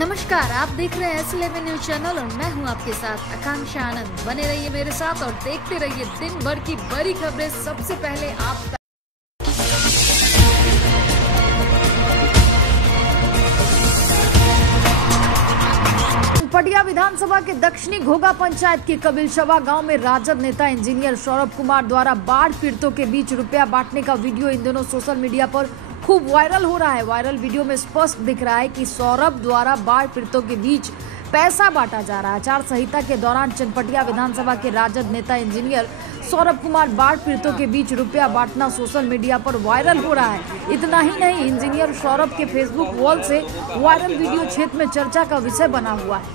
नमस्कार, आप देख रहे हैं S11 न्यूज चैनल और मैं हूं आपके साथ आकांक्षा आनंद। बने रहिए मेरे साथ और देखते रहिए दिन भर की बड़ी खबरें सबसे पहले आप तक। चनपटिया विधानसभा के दक्षिणी घोगा पंचायत के कबिलशवा गांव में राजद नेता इंजीनियर सौरभ कुमार द्वारा बाढ़ पीड़ितों के बीच रुपया बांटने का वीडियो इन दिनों सोशल मीडिया पर खूब वायरल हो रहा है। वायरल वीडियो में स्पष्ट दिख रहा है कि सौरभ द्वारा बाढ़ पीड़ितों के बीच पैसा बांटा जा रहा है। आचार संहिता के दौरान चनपटिया विधानसभा के राजद नेता इंजीनियर सौरभ कुमार बाढ़ पीड़ितों के बीच रुपया बांटना सोशल मीडिया पर वायरल हो रहा है। इतना ही नहीं, इंजीनियर सौरभ के फेसबुक वॉल से वायरल वीडियो क्षेत्र में चर्चा का विषय बना हुआ है।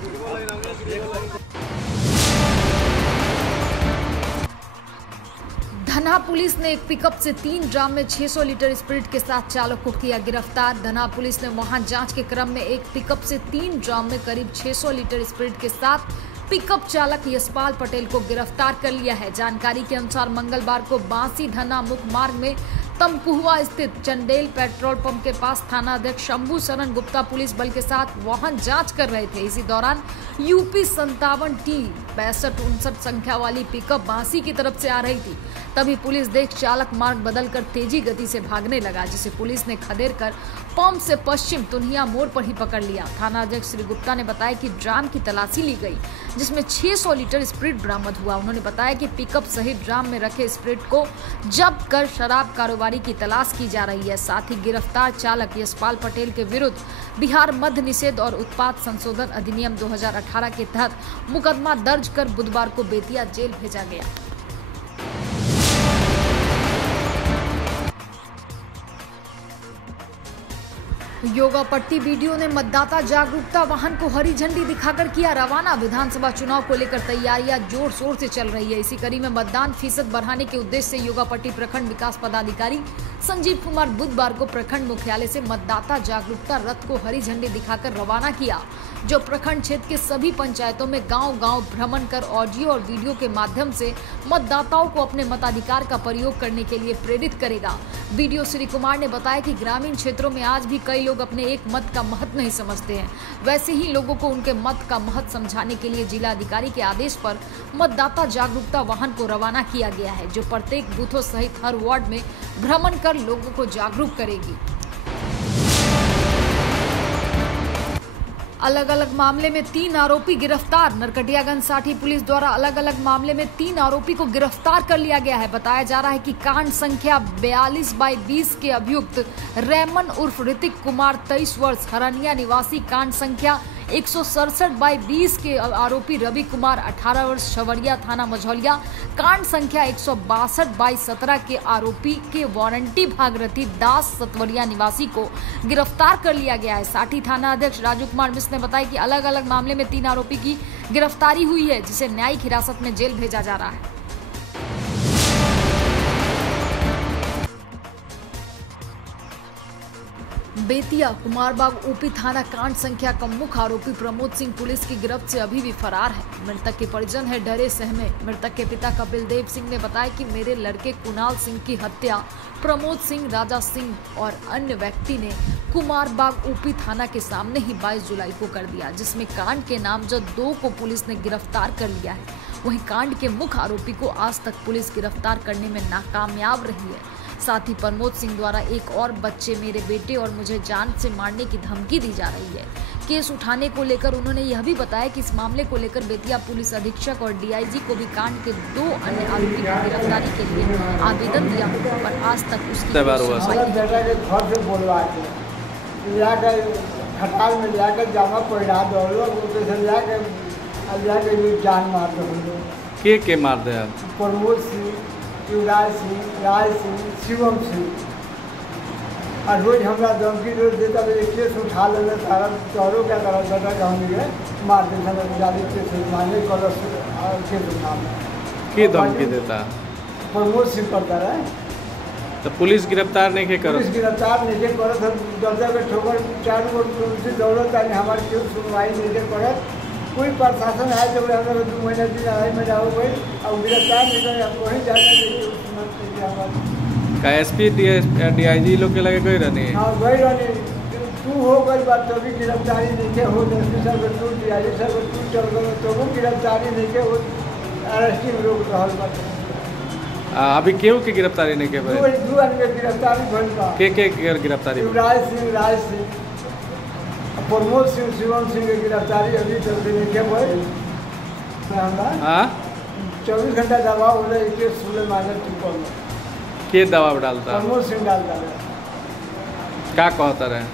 धनहा पुलिस ने एक पिकअप से 3 ड्राम में 600 लीटर स्पिरिट के साथ चालक को किया गिरफ्तार। धनहा पुलिस ने वहां जांच के क्रम में एक पिकअप से 3 ड्राम में करीब 600 लीटर स्पिरिट के साथ पिकअप चालक यशपाल पटेल को गिरफ्तार कर लिया है। जानकारी के अनुसार मंगलवार को बांसी धनहा मुख्य मार्ग में तमकुहुआ स्थित चंडेल पेट्रोल पंप के पास थाना अध्यक्ष शंभू शरण गुप्ता पुलिस बल के साथ वाहन जांच कर रहे थे। इसी दौरान यूपी 57 T 6559 संख्या वाली पिकअप बांसी की तरफ से आ रही थी। तभी पुलिस देख चालक मार्ग बदलकर तेजी गति से भागने लगा, जिसे पुलिस ने खदेड़ कर पंप से पश्चिम तुनिया मोड़ पर ही पकड़ लिया। थाना अध्यक्ष श्री गुप्ता ने बताया कि ड्राम की तलाशी ली गई, जिसमें 600 लीटर स्पिरिट बरामद हुआ। उन्होंने बताया कि पिकअप सहित ड्राम में रखे स्पिरिट को जब्त कर शराब कारोबारी की तलाश की जा रही है। साथ ही गिरफ्तार चालक यशपाल पटेल के विरुद्ध बिहार मद्य निषेध और उत्पाद संशोधन अधिनियम 2018 के तहत मुकदमा दर्ज कर बुधवार को बेतिया जेल भेजा गया। योगा पट्टी वीडियो ने मतदाता जागरूकता वाहन को हरी झंडी दिखाकर किया रवाना। विधानसभा चुनाव को लेकर तैयारियां जोर शोर से चल रही है। इसी कड़ी में मतदान फीसद बढ़ाने के उद्देश्य से योगा पट्टी प्रखंड विकास पदाधिकारी संजीव कुमार बुधवार को प्रखंड मुख्यालय से मतदाता जागरूकता रथ को हरी झंडी दिखाकर रवाना किया, जो प्रखंड क्षेत्र के सभी पंचायतों में गांव-गांव भ्रमण कर ऑडियो और वीडियो के माध्यम से मतदाताओं को अपने मताधिकार का प्रयोग करने के लिए प्रेरित करेगा। वीडियो श्री कुमार ने बताया कि ग्रामीण क्षेत्रों में आज भी कई लोग अपने एक मत का महत्व नहीं समझते हैं। वैसे ही लोगों को उनके मत का महत्व समझाने के लिए जिला अधिकारी के आदेश पर मतदाता जागरूकता वाहन को रवाना किया गया है, जो प्रत्येक बूथों सहित हर वार्ड में भ्रमण कर लोगों को जागरूक करेगी। अलग अलग मामले में 3 आरोपी गिरफ्तार। नरकटियागंज साठी पुलिस द्वारा अलग अलग मामले में 3 आरोपी को गिरफ्तार कर लिया गया है। बताया जा रहा है कि कांड संख्या 42/20 के अभियुक्त रेमन उर्फ ऋतिक कुमार 23 वर्ष हरनिया निवासी, कांड संख्या 167/20 के आरोपी रवि कुमार 18 वर्ष छवरिया थाना मझौलिया, कांड संख्या 162/17 के आरोपी के वारंटी भागरथी दास सतवरिया निवासी को गिरफ्तार कर लिया गया है। साठी थाना अध्यक्ष राजू कुमार मिश्र ने बताया कि अलग अलग मामले में 3 आरोपी की गिरफ्तारी हुई है, जिसे न्यायिक हिरासत में जेल भेजा जा रहा है। बेतिया कुमारबाग ओपी थाना कांड संख्या का मुख्य आरोपी प्रमोद सिंह पुलिस की गिरफ्त से अभी भी फरार है। मृतक के परिजन है डरे सहमे। मृतक के पिता कपिलदेव सिंह ने बताया कि मेरे लड़के कुणाल सिंह की हत्या प्रमोद सिंह, राजा सिंह और अन्य व्यक्ति ने कुमारबाग ओपी थाना के सामने ही 22 जुलाई को कर दिया, जिसमें कांड के नामजद 2 को पुलिस ने गिरफ्तार कर लिया है। वहीं कांड के मुख्य आरोपी को आज तक पुलिस गिरफ्तार करने में नाकामयाब रही है। साथ ही प्रमोद सिंह द्वारा एक और बच्चे, मेरे बेटे और मुझे जान से मारने की धमकी दी जा रही है। केस उठाने को लेकर उन्होंने यह भी बताया कि इस मामले को लेकर बेतिया पुलिस अधीक्षक और DIG को भी कांड के 2 अन्य आरोपी की गिरफ्तारी के लिए आवेदन दिया, पर आज तक उसकी के मार दे प्रमोद सिंह, युवराज सिंह, राज सिंह, शिवम सिंह। और रोज हमरा धमकी रोज देता केस उठा लेना सारा चौरों क्या तरह बेटा कहूँगी मार दे जाने केस मारने कलश केस उठा के धमकी देता प्रमोद सिंह करता रहे। तो पुलिस गिरफ्तार नहीं के करो, पुलिस गिरफ्तार नहीं करत। दर्जा के ठोकर 4 गो से दौलत है, हमारे क्यों सुनवाई नहीं करत। कोई प्रशासन आए तो हम 2 महीना 3 अढ़ाई महीना हो गई और गिरफ्तार नहीं करे। वहीं जाकर का SP DIG लोग के लगे कोई रहनी। हाँ, वही रहनी। 2 हो गई बात तो भी गिरफ्तारी नहीं के हो, एसपी सर को टूट दिया, सर को टूट चल गए तो वो गिरफ्तारी नहीं के हो, अरेस्टिंग रोक रहल बात। अभी केहू के गिरफ्तारी नहीं के भाई? दू आदमी के गिरफ्तारी भइल बा। के गिरफ्तारी? शिवराज सिंह, प्रमोद सिंह, शिवम सिंह के गिरफ्तारी अभी तक नहीं के भइल। हाँ 24 घंटा दबाव हो रहा है, सुले माजर टिकल के दबाव डालता? प्रमोद सिंह डालता है। क्या कहता रहे?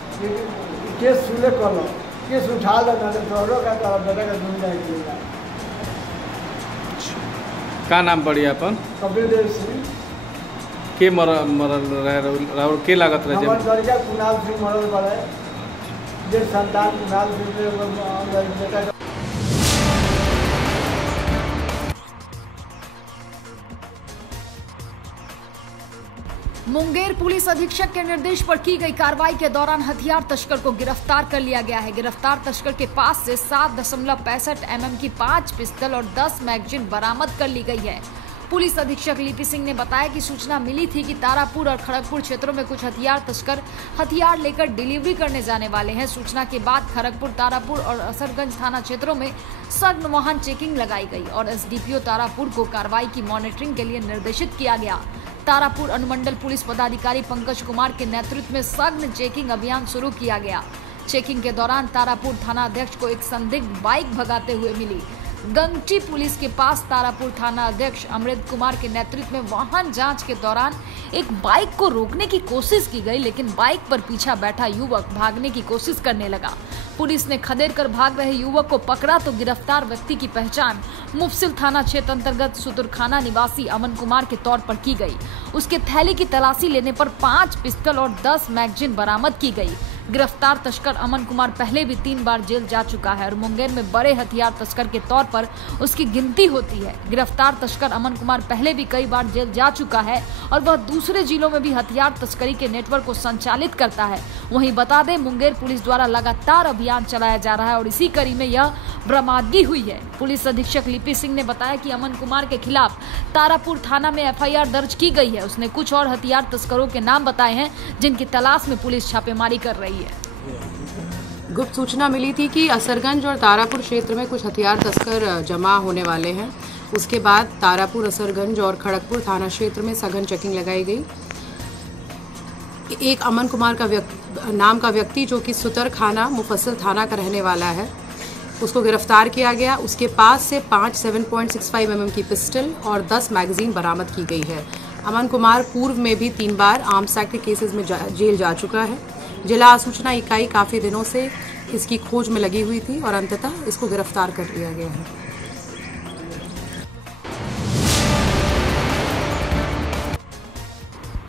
केस सुले कलो, केस उठा लेना तोहरों का तो बेटा का दूर जाएगा। का नाम पड़ी अपन? कपिल देव सिंह। के मरल रहे और के लागत रहे? हमारे लड़का कुणाल सिंह मरल पड़े, जे संतान कुणाल सिंह बेटा। मुंगेर पुलिस अधीक्षक के निर्देश पर की गई कार्रवाई के दौरान हथियार तस्कर को गिरफ्तार कर लिया गया है। गिरफ्तार तस्कर के पास से 7.65 mm की 5 पिस्टल और 10 मैगजीन बरामद कर ली गई है। पुलिस अधीक्षक लिपि सिंह ने बताया कि सूचना मिली थी कि तारापुर और खड़गपुर क्षेत्रों में कुछ हथियार तस्कर हथियार लेकर डिलीवरी करने जाने वाले हैं। सूचना के बाद खड़गपुर, तारापुर और असरगंज थाना क्षेत्रों में सघन वाहन चेकिंग लगाई गई और एसडीपीओ तारापुर को कार्रवाई की मॉनिटरिंग के लिए निर्देशित किया गया। तारापुर अनुमंडल पुलिस पदाधिकारी पंकज कुमार के नेतृत्व में सघन चेकिंग अभियान शुरू किया गया। चेकिंग के दौरान तारापुर थाना अध्यक्ष को एक संदिग्ध बाइक भगाते हुए मिली। गंगटी पुलिस के पास तारापुर थाना अध्यक्ष अमृत कुमार के नेतृत्व में वाहन जांच के दौरान एक बाइक को रोकने की कोशिश की गई, लेकिन बाइक पर पीछा बैठा युवक भागने की कोशिश करने लगा। पुलिस ने खदेड़ कर भाग रहे युवक को पकड़ा तो गिरफ्तार व्यक्ति की पहचान मुफसिल थाना क्षेत्र अंतर्गत सुतुरखाना निवासी अमन कुमार के तौर पर की गई। उसके थैले की तलाशी लेने पर 5 पिस्टल और 10 मैगजीन बरामद की गई। गिरफ्तार तस्कर अमन कुमार पहले भी 3 बार जेल जा चुका है और मुंगेर में बड़े हथियार तस्कर के तौर पर उसकी गिनती होती है। गिरफ्तार तस्कर अमन कुमार पहले भी कई बार जेल जा चुका है और वह दूसरे जिलों में भी हथियार तस्करी के नेटवर्क को संचालित करता है। वहीं बता दें, मुंगेर पुलिस द्वारा लगातार अभियान चलाया जा रहा है और इसी कड़ी में यह बरामदगी हुई है। पुलिस अधीक्षक लिपि सिंह ने बताया कि अमन कुमार के खिलाफ तारापुर थाना में एफआईआर दर्ज की गई है। उसने कुछ और हथियार तस्करों के नाम बताए हैं जिनकी तलाश में पुलिस छापेमारी कर रही है। गुप्त सूचना मिली थी कि असरगंज और तारापुर क्षेत्र में कुछ हथियार तस्कर जमा होने वाले हैं। उसके बाद तारापुर, असरगंज और खड़गपुर थाना क्षेत्र में सघन चेकिंग लगाई गई। एक अमन कुमार का नाम का व्यक्ति जो कि सुतरखाना मुफस्सिल थाना का रहने वाला है, उसको गिरफ्तार किया गया। उसके पास से 5 7.65 mm की पिस्टल और 10 मैगजीन बरामद की गई है। अमन कुमार पूर्व में भी 3 बार आर्म्स एक्ट के केसेस में जेल जा चुका है। जिला सूचना इकाई काफ़ी दिनों से इसकी खोज में लगी हुई थी और अंततः इसको गिरफ्तार कर लिया गया है।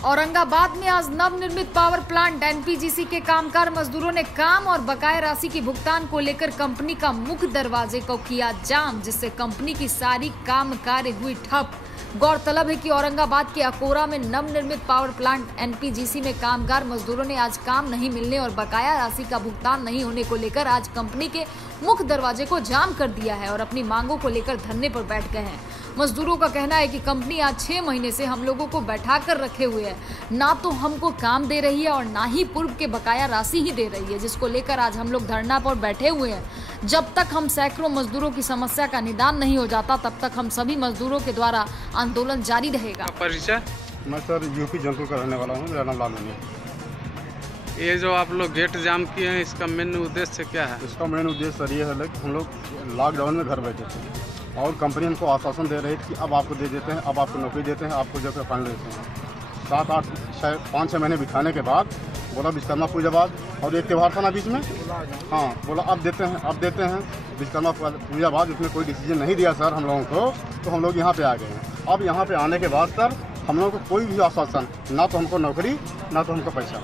औरंगाबाद में आज नवनिर्मित पावर प्लांट एनपीजीसी के कामगार मजदूरों ने काम और बकाया राशि की भुगतान को लेकर कंपनी का मुख्य दरवाजे को किया जाम, जिससे कंपनी की सारी काम कार्य हुई ठप। गौरतलब है कि औरंगाबाद के अकोरा में नवनिर्मित पावर प्लांट एनपीजीसी में कामगार मजदूरों ने आज काम नहीं मिलने और बकाया राशि का भुगतान नहीं होने को लेकर आज कंपनी के मुख्य दरवाजे को जाम कर दिया है और अपनी मांगों को लेकर धरने पर बैठ गए हैं। मजदूरों का कहना है कि कंपनी आज 6 महीने से हम लोगों को बैठा कर रखे हुए है, ना तो हमको काम दे रही है और ना ही पूर्व के बकाया राशि ही दे रही है, जिसको लेकर आज हम लोग धरना पर बैठे हुए हैं। जब तक हम सैकड़ों मजदूरों की समस्या का निदान नहीं हो जाता, तब तक हम सभी मजदूरों के द्वारा आंदोलन जारी रहेगा। परिचय? मैं सर यूपी जौनपुर का रहने वाला हूँ। मेरा नाम लालू है। ये जो आप लोग गेट जाम किए हैं, इसका मेन उद्देश्य क्या है? इसका मेन उद्देश्य सर ये है कि हम लोग लॉकडाउन में घर बैठे थे और कंपनी हमको आश्वासन दे रही थी कि अब आपको दे देते हैं, अब आपको नौकरी देते हैं, आपको जो है फंड देते हैं। 5-6 महीने बिठाने के बाद बोला विश्वकर्मा पूजा बाद और एक त्यौहार था ना बीच में, हाँ बोला अब देते हैं विश्वकर्मा पूजा बाद। इसमें कोई डिसीजन नहीं दिया सर हम लोगों को, तो हम लोग यहाँ पे आ गए हैं। अब यहाँ पे आने के बाद सर हम लोगों को कोई भी आश्वासन, ना तो हमको नौकरी ना तो हमको पैसा।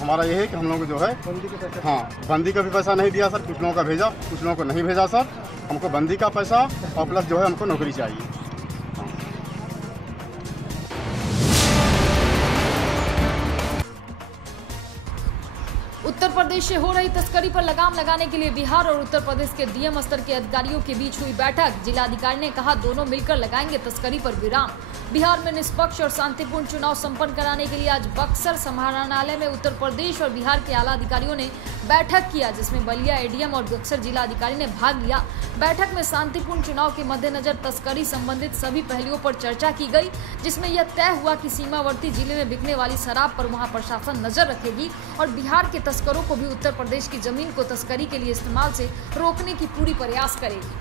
हमारा ये है कि हम लोगों को जो है हाँ बंदी का भी पैसा नहीं दिया सर, कुछ लोगों का भेजा, कुछ लोगों को नहीं भेजा सर। हमको बंदी का पैसा और प्लस जो है हमको नौकरी चाहिए। उत्तर प्रदेश से हो रही तस्करी पर लगाम लगाने के लिए बिहार और उत्तर प्रदेश के डीएम स्तर के अधिकारियों के बीच हुई बैठक। जिलाधिकारी ने कहा दोनों मिलकर लगाएंगे तस्करी पर विराम। बिहार में निष्पक्ष और शांतिपूर्ण चुनाव संपन्न कराने के लिए आज बक्सर समाहरणालय में उत्तर प्रदेश और बिहार के आला अधिकारियों ने बैठक किया, जिसमें बलिया एडीएम और बक्सर जिला अधिकारी ने भाग लिया। बैठक में शांतिपूर्ण चुनाव के मद्देनजर तस्करी संबंधित सभी पहलुओं पर चर्चा की गई, जिसमें यह तय हुआ कि सीमावर्ती जिले में बिकने वाली शराब पर वहां प्रशासन नजर रखेगी और बिहार के तस्करों को भी उत्तर प्रदेश की जमीन को तस्करी के लिए इस्तेमाल से रोकने की पूरी प्रयास करेगी।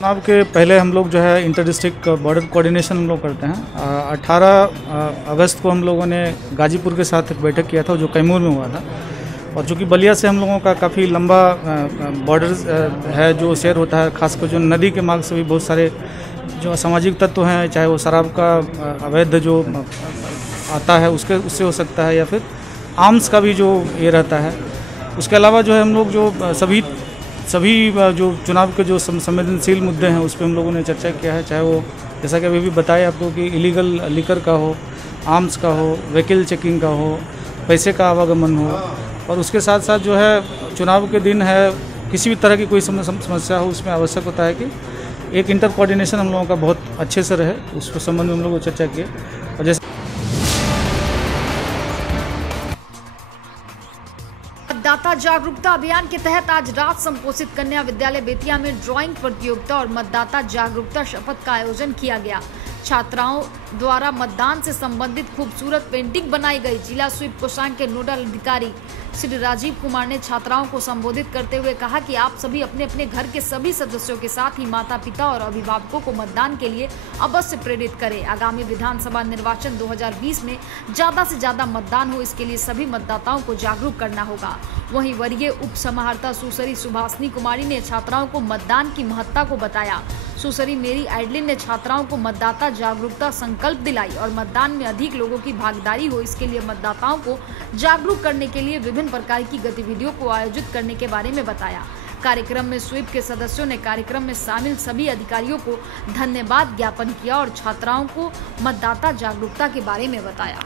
चुनाव के पहले हम लोग जो है इंटर डिस्ट्रिक्ट बॉर्डर कोऑर्डिनेशन हम लोग करते हैं। 18 अगस्त को हम लोगों ने गाजीपुर के साथ एक बैठक किया था जो कैमूर में हुआ था, और चूँकि बलिया से हम लोगों का काफ़ी लंबा बॉर्डर है जो शेयर होता है, खासकर जो नदी के मार्ग से भी बहुत सारे जो असामाजिक तत्व हैं, चाहे वो शराब का अवैध जो आता है उससे हो सकता है, या फिर आर्म्स का भी जो ये रहता है। उसके अलावा जो है हम लोग जो सभी जो चुनाव के जो संवेदनशील मुद्दे हैं उस पर हम लोगों ने चर्चा किया है, चाहे वो जैसा कि अभी भी बताया आपको कि इलीगल लिकर का हो, आर्म्स का हो, व्हीकल चेकिंग का हो, पैसे का आवागमन हो, और उसके साथ साथ जो है चुनाव के दिन है किसी भी तरह की कोई समस्या हो उसमें आवश्यक होता है कि एक इंटर कोऑर्डिनेशन हम लोगों का बहुत अच्छे से रहे, उस संबंध में हम लोगों को चर्चा की। और जैसे मतदाता जागरूकता अभियान के तहत आज राज संपोषित कन्या विद्यालय बेतिया में ड्राइंग प्रतियोगिता और मतदाता जागरूकता शपथ का आयोजन किया गया। छात्राओं द्वारा मतदान से संबंधित खूबसूरत पेंटिंग बनाई गई। जिला स्वीप कोषांग के नोडल अधिकारी श्री राजीव कुमार ने छात्राओं को संबोधित करते हुए कहा कि आप सभी अपने अपने घर के सभी सदस्यों के साथ ही माता पिता और अभिभावकों को मतदान के लिए अवश्य प्रेरित करें। आगामी विधानसभा निर्वाचन 2020 में ज्यादा से ज्यादा मतदान हो, इसके लिए सभी मतदाताओं को जागरूक करना होगा। वहीं वरीय उप समाहर्ता सुसरी सुभाषनी कुमारी ने छात्राओं को मतदान की महत्ता को बताया। सुसरी मेरी आइडलिन ने छात्राओं को मतदाता जागरूकता संकल्प दिलाई और मतदान में अधिक लोगों की भागीदारी हो, इसके लिए मतदाताओं को जागरूक करने के लिए विभिन्न प्रकार की गतिविधियों को आयोजित करने के बारे में बताया। कार्यक्रम में स्वीप के सदस्यों ने कार्यक्रम में शामिल सभी अधिकारियों को धन्यवाद ज्ञापन किया और छात्राओं को मतदाता जागरूकता के बारे में बताया।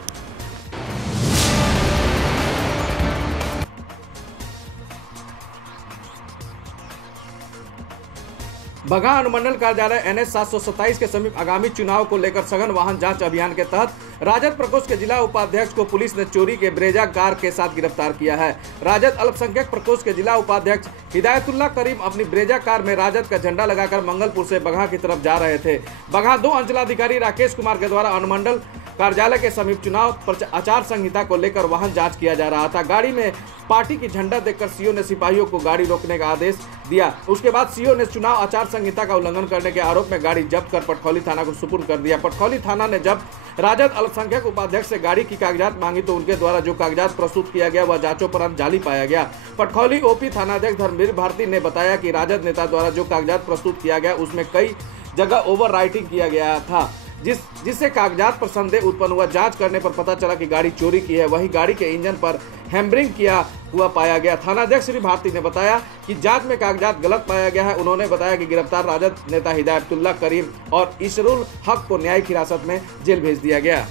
बगहा अनुमंडल कार्यालय NH 727 के समीप आगामी चुनाव को लेकर सघन वाहन जांच अभियान के तहत राजद प्रकोष्ठ के जिला उपाध्यक्ष को पुलिस ने चोरी के ब्रेजा कार के साथ गिरफ्तार किया है। राजद अल्पसंख्यक प्रकोष्ठ के जिला उपाध्यक्ष हिदायतुल्लाह करीम अपनी ब्रेजा कार में राजद का झंडा लगाकर मंगलपुर से बगहा की तरफ जा रहे थे। बगहा 2 अंचलाधिकारी राकेश कुमार के द्वारा अनुमंडल कार्यालय के समीप चुनाव आचार संहिता को लेकर वाहन जांच किया जा रहा था। गाड़ी में पार्टी की झंडा देखकर सीओ ने सिपाहियों को गाड़ी रोकने का आदेश दिया। उसके बाद सीओ ने चुनाव आचार संहिता का उल्लंघन करने के आरोप में गाड़ी जब्त कर पटखौली थाना को सुपुर्द कर दिया। पटखौली थाना ने जब राजद अल्पसंख्यक उपाध्यक्ष से गाड़ी की कागजात मांगी तो उनके द्वारा जो कागजात प्रस्तुत किया गया वह जांचोपरांत जाली पाया गया। पटखौली ओपी थानाध्यक्ष धर्मवीर भारती ने बताया कि राजद नेता द्वारा जो कागजात प्रस्तुत किया गया उसमें कई जगह ओवर राइटिंग किया गया था, जिससे कागजात पर संदेह उत्पन्न हुआ। जांच करने पर पता चला कि गाड़ी चोरी की है। वहीं गाड़ी के इंजन पर हैमरिंग किया हुआ पाया गया। थानाध्यक्ष श्री भारती ने बताया कि जांच में कागजात गलत पाया गया है। उन्होंने बताया कि गिरफ्तार राजद नेता हिदायतुल्लाह करीम और इशरुल हक को न्यायिक हिरासत में जेल भेज दिया गया।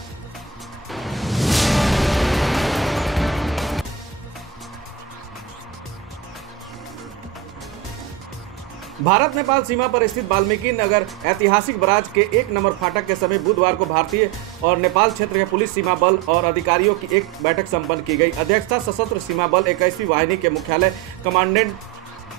भारत नेपाल सीमा पर स्थित वाल्मीकि नगर ऐतिहासिक बराज के 1 नंबर फाटक के समीप बुधवार को भारतीय और नेपाल क्षेत्र के पुलिस सीमा बल और अधिकारियों की एक बैठक संपन्न की गई। अध्यक्षता सशस्त्र सीमा बल 21वीं वाहिनी के मुख्यालय कमांडेंट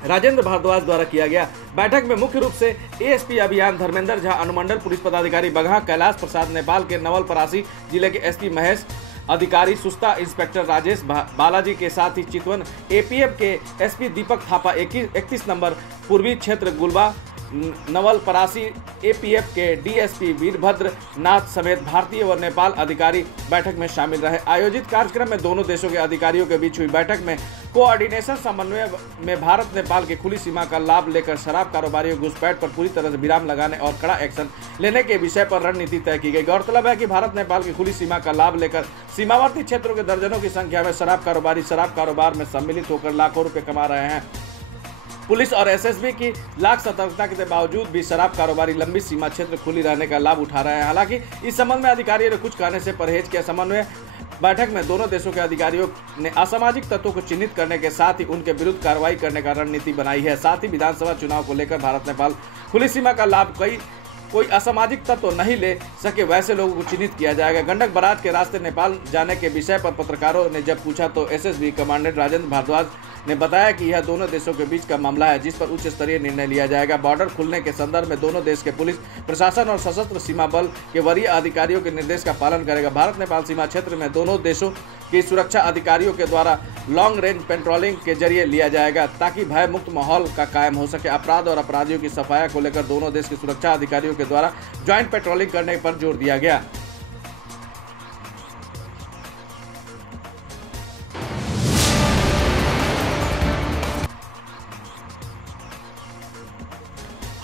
राजेंद्र भारद्वाज द्वारा किया गया। बैठक में मुख्य रूप से एएसपी अभियान धर्मेंद्र झा, अनुमंडल पुलिस पदाधिकारी बगहा कैलाश प्रसाद, नेपाल के नवलपरासी जिले के एसपी महेश अधिकारी, सुस्ता इंस्पेक्टर राजेश बालाजी के साथ ही चितवन एपीएफ के एसपी दीपक थापा, 31 नंबर पूर्वी क्षेत्र गुलबा नवलपरासी एपीएफ के डीएसपी वीरभद्र नाथ समेत भारतीय व नेपाल अधिकारी बैठक में शामिल रहे। आयोजित कार्यक्रम में दोनों देशों के अधिकारियों के बीच हुई बैठक में कोऑर्डिनेशन समन्वय में भारत नेपाल की खुली सीमा का लाभ लेकर शराब कारोबारियों घुसपैठ पर पूरी तरह से विराम लगाने और कड़ा एक्शन लेने के विषय पर रणनीति तय की गई। गौरतलब है कि भारत नेपाल की खुली सीमा का लाभ लेकर सीमावर्ती क्षेत्रों के दर्जनों की संख्या में शराब कारोबारी शराब कारोबार में सम्मिलित होकर लाखों रुपए कमा रहे हैं। पुलिस और एसएसबी की लाख सतर्कता के बावजूद भी शराब कारोबारी लंबी सीमा क्षेत्र खुली रहने का लाभ उठा रहे हैं। हालांकि इस संबंध में अधिकारियों ने कुछ कहने से परहेज किया। समन्वय बैठक में दोनों देशों के अधिकारियों ने असामाजिक तत्वों को चिन्हित करने के साथ ही उनके विरुद्ध कार्रवाई करने का रणनीति बनाई है। साथ ही विधानसभा चुनाव को लेकर भारत नेपाल खुली सीमा का लाभ कोई असामाजिक तत्व नहीं ले सके वैसे लोगों को चिन्हित किया जाएगा। गंडक बराज के रास्ते नेपाल जाने के विषय पर पत्रकारों ने जब पूछा तो एसएसबी कमांडेंट राजेंद्र भारद्वाज ने बताया कि यह दोनों देशों के बीच का मामला है जिस पर उच्च स्तरीय निर्णय लिया जाएगा। बॉर्डर खुलने के संदर्भ में दोनों देश के पुलिस प्रशासन और सशस्त्र सीमा बल के वरीय अधिकारियों के निर्देश का पालन करेगा। भारत नेपाल सीमा क्षेत्र में दोनों देशों की सुरक्षा अधिकारियों के द्वारा लॉन्ग रेंज पेट्रोलिंग के जरिए लिया जाएगा ताकि भय मुक्त माहौल का कायम हो सके। अपराध और अपराधियों की सफाया को लेकर दोनों देश की सुरक्षा अधिकारियों के द्वारा ज्वाइंट पेट्रोलिंग करने पर जोर दिया गया।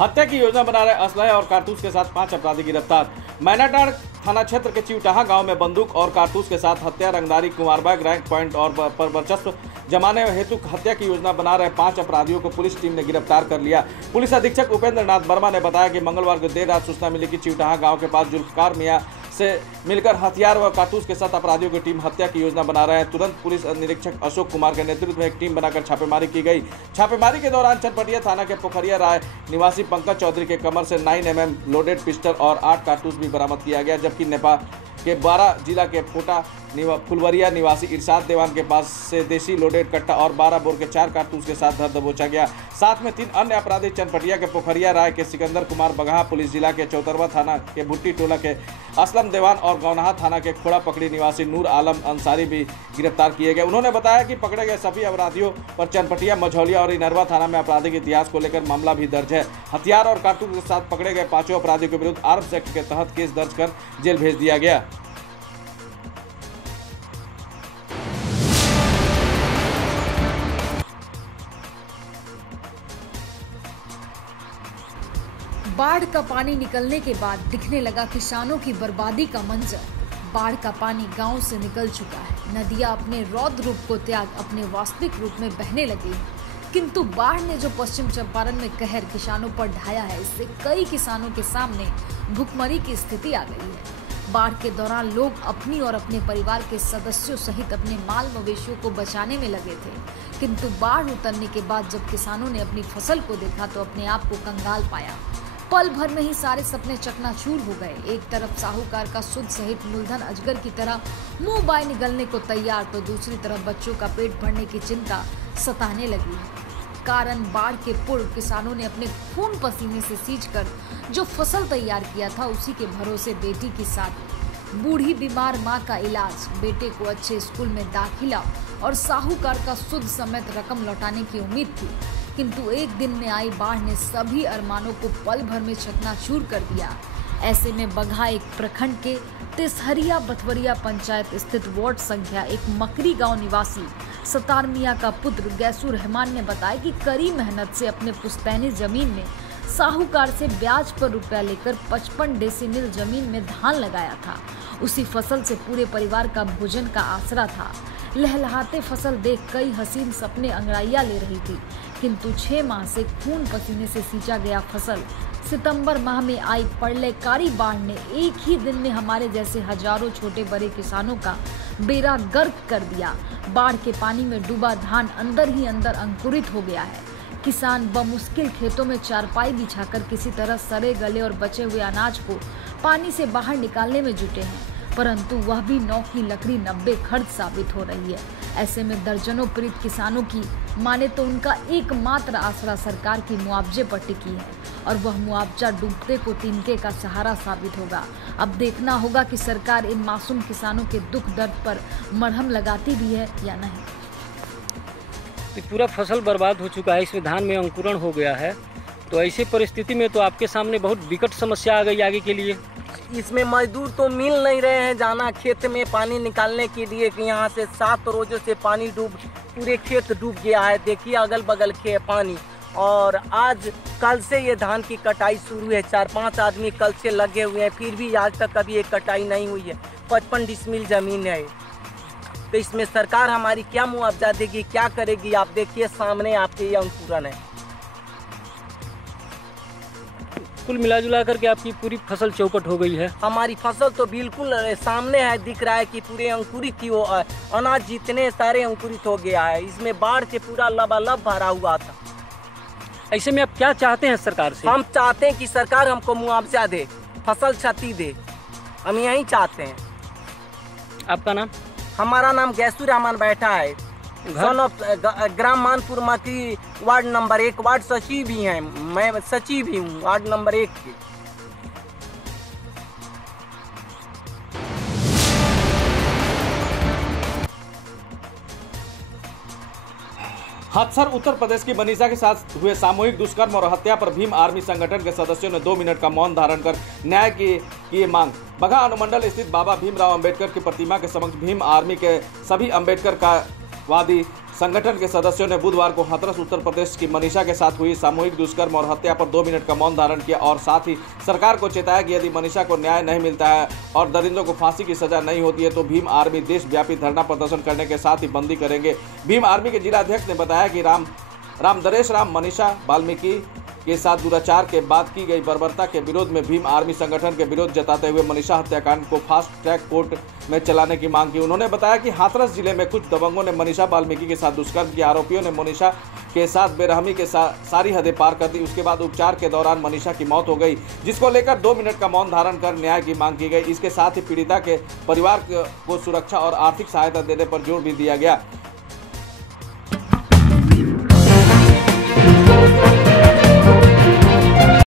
हत्या की योजना बना रहे असलहे और कारतूस के साथ 5 अपराधी गिरफ्तार। मैनाटांड थाना क्षेत्र के चिवटाहा गांव में बंदूक और कारतूस के साथ हत्या, रंगदारी, कुमारबाग, रैंक पॉइंट और पर वर्चस्व जमाने हेतु हत्या की योजना बना रहे 5 अपराधियों को पुलिस टीम ने गिरफ्तार कर लिया। पुलिस अधीक्षक उपेंद्र नाथ वर्मा ने बताया कि मंगलवार को देर रात सूचना मिली कि चिवटाहा गांव के पास जुल्फकार मियां से मिलकर हथियार व कारतूस के साथ अपराधियों की टीम हत्या की योजना बना रहे हैं। तुरंत पुलिस निरीक्षक अशोक कुमार के नेतृत्व में एक टीम बनाकर छापेमारी की गई। छापेमारी के दौरान चनपटिया थाना के पोखरिया राय निवासी पंकज चौधरी के कमर से 9 mm लोडेड पिस्टल और 8 कारतूस भी बरामद किया गया, जबकि नेपाल के 12 जिला के फोटा फुलवरिया निवासी इरशाद देवान के पास से देसी लोडेड कट्टा और 12 बोर के 4 कारतूस के साथ धर दबोचा गया। साथ में 3 अन्य अपराधी चनपटिया के पोखरिया राय के सिकंदर कुमार बगहा, पुलिस जिला के चौतरवा थाना के भुट्टी टोला के असलम देवान और गौनाहा थाना के खोड़ा पकड़ी निवासी नूर आलम अंसारी भी गिरफ्तार किए गए। उन्होंने बताया कि पकड़े गए सभी अपराधियों पर चनपटिया, मझौलिया और इनरवा थाना में आपराधिक इतिहास को लेकर मामला भी दर्ज है। हथियार और कारतूस के साथ पकड़े गए 5 अपराधियों के विरुद्ध आर्म्स एक्ट के तहत केस दर्ज कर जेल भेज दिया गया। बाढ़ का पानी निकलने के बाद दिखने लगा किसानों की बर्बादी का मंजर। बाढ़ का पानी गांव से निकल चुका है, नदियां अपने रौद्र रूप को त्याग अपने वास्तविक रूप में बहने लगी हैं। किंतु बाढ़ ने जो पश्चिम चंपारण में कहर किसानों पर ढाया है, इससे कई किसानों के सामने भुखमरी की स्थिति आ गई है। बाढ़ के दौरान लोग अपनी और अपने परिवार के सदस्यों सहित अपने माल मवेशियों को बचाने में लगे थे, किंतु बाढ़ उतरने के बाद जब किसानों ने अपनी फसल को देखा तो अपने आप को कंगाल पाया। पल भर में ही सारे सपने चकनाचूर हो गए। एक तरफ साहूकार का सुद सहित मूलधन अजगर की तरह मुंह बाय निगलने को तैयार, तो दूसरी तरफ बच्चों का पेट भरने की चिंता सताने लगी है। कारण बाढ़ के पूर्व किसानों ने अपने खून पसीने से सींचकर जो फसल तैयार किया था, उसी के भरोसे बेटी की शादी, बूढ़ी बीमार माँ का इलाज, बेटे को अच्छे स्कूल में दाखिला और साहूकार का सुद समेत रकम लौटाने की उम्मीद थी। किंतु एक दिन में आई बाढ़ ने सभी अरमानों को पल भर में चकनाचूर कर दिया। ऐसे में बगहा एक प्रखंड के तिसहरिया बथवरिया पंचायत स्थित वार्ड संख्या 1 मकरी गांव निवासी सतार मियां का पुत्र गैसू रहमान ने बताया कि कड़ी मेहनत से अपने पुश्तैनी जमीन में साहूकार से ब्याज पर रुपया लेकर 55 डेसीमिल जमीन में धान लगाया था। उसी फसल से पूरे परिवार का भोजन का आसरा था। लहलहाते फसल देख कई हसीन सपने अंगड़ाइयां ले रही थी, किंतु 6 माह से खून पसीने से सींचा गया फसल सितंबर माह में आई प्रलयकारी बाढ़ ने एक ही दिन में हमारे जैसे हजारों छोटे बड़े किसानों का बेड़ा गर्क कर दिया। बाढ़ के पानी में डूबा धान अंदर ही अंदर अंकुरित हो गया है। किसान बमुश्किल खेतों में चारपाई बिछाकर किसी तरह सड़े गले और बचे हुए अनाज को पानी से बाहर निकालने में जुटे हैं, परंतु वह भी 9 की लकड़ी 90 खर्च साबित हो रही है। ऐसे में दर्जनों पीड़ित किसानों की माने तो उनका एकमात्र आसरा सरकार की मुआवजे पर टिकी है, और वह मुआवजा डूबते को तिनके का सहारा साबित होगा। अब देखना होगा कि सरकार इन मासूम किसानों के दुख दर्द पर मरहम लगाती भी है या नहीं। पूरा फसल बर्बाद हो चुका है, इसमें धान में अंकुरण हो गया है, तो ऐसी परिस्थिति में तो आपके सामने बहुत विकट समस्या आ गई आगे के लिए। इसमें मजदूर तो मिल नहीं रहे हैं जाना खेत में पानी निकालने के लिए, कि यहाँ से 7 रोजों से पानी पूरे खेत डूब गया है। देखिए अगल बगल के पानी, और आज कल से ये धान की कटाई शुरू है। 4-5 आदमी कल से लगे हुए हैं, फिर भी आज तक कभी एक कटाई नहीं हुई है। 55 डिसमिल जमीन है, तो इसमें सरकार हमारी क्या मुआवजा देगी, क्या करेगी? आप देखिए सामने आपके ये अंकुरन है। कुल मिलाजुला करके आपकी पूरी फसल चौपट हो गई है। हमारी फसल तो बिल्कुल सामने है, दिख रहा है कि पूरे अंकुरित थी, वो अनाज जितने सारे अंकुरित हो गया है। इसमें बाढ़ से पूरा लबालब भरा हुआ था। ऐसे में आप क्या चाहते हैं सरकार से? हम चाहते हैं कि सरकार हमको मुआवजा दे, फसल क्षति दे, हम यही चाहते हैं। आपका नाम? हमारा नाम गैसू रहमान बैठा है, सन ऑफ ग्राम मानपुर मकी, वार्ड नंबर 1, वार्ड सचिव भी हैं, मैं सचिव भी हूँ वार्ड नंबर 1 के। हादसा उत्तर प्रदेश की मनीषा के साथ हुए सामूहिक दुष्कर्म और हत्या पर भीम आर्मी संगठन के सदस्यों ने 2 मिनट का मौन धारण कर न्याय की किए मांग। बगहा अनुमंडल स्थित बाबा भीमराव अंबेडकर की प्रतिमा के समक्ष भीम आर्मी के सभी अंबेडकर का वादी संगठन के सदस्यों ने बुधवार को हाथरस उत्तर प्रदेश की मनीषा के साथ हुई सामूहिक दुष्कर्म और हत्या पर 2 मिनट का मौन धारण किया और साथ ही सरकार को चेताया कि यदि मनीषा को न्याय नहीं मिलता है और दरिंदों को फांसी की सजा नहीं होती है तो भीम आर्मी देशव्यापी धरना प्रदर्शन करने के साथ ही बंदी करेंगे। भीम आर्मी के जिला अध्यक्ष ने बताया कि रामदरेश राम मनीषा वाल्मीकि के साथ दुराचार के बाद की गई बर्बरता के विरोध में भीम आर्मी संगठन के विरोध जताते हुए मनीषा हत्याकांड को फास्ट ट्रैक कोर्ट में चलाने की मांग की। उन्होंने बताया कि हाथरस जिले में कुछ दबंगों ने मनीषा वाल्मीकि के साथ दुष्कर्म किया। आरोपियों ने मनीषा के साथ बेरहमी के साथ सारी हदें पार कर दी। उसके बाद उपचार के दौरान मनीषा की मौत हो गई, जिसको लेकर 2 मिनट का मौन धारण कर न्याय की मांग की गई। इसके साथ ही पीड़िता के परिवार को सुरक्षा और आर्थिक सहायता देने पर जोर भी दिया गया।